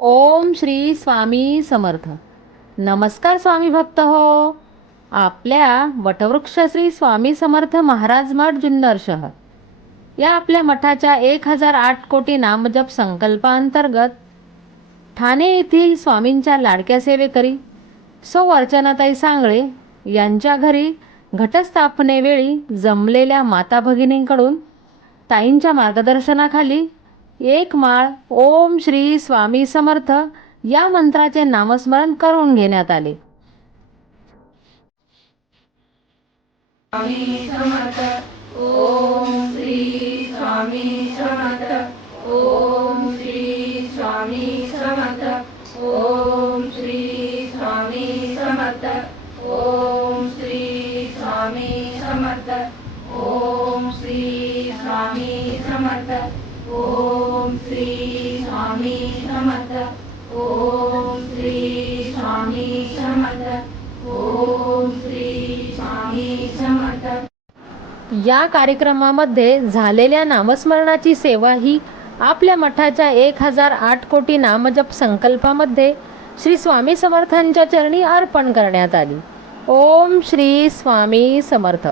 ओम श्री स्वामी समर्थ. नमस्कार स्वामी भक्त हो. आपल्या वटवृक्ष श्री स्वामी समर्थ महाराज मठ जुन्नर शहर. या आपल्या मठाच्या एक हजार आठ कोटी नामजप संकल्पांतर्गत ठाणे येथील स्वामींच्या लाडक्या सेवेकरी सौ अर्चनाताई सांगळे यांच्या घरी घटस्थापनेवेळी जमलेल्या माता भगिनींकडून ताईंच्या मार्गदर्शनाखाली एक माळ ओम श्री स्वामी समर्थ या मंत्राचे नामस्मरण करून घेण्यात आले. या कार्यक्रमामध्ये झालेल्या नामस्मरणाची सेवा ही आपल्या मठाच्या एक हजार आठ कोटी नामजप संकल्पामध्ये श्री स्वामी समर्थांच्या चरणी अर्पण करण्यात आली. ओम श्री स्वामी समर्थ.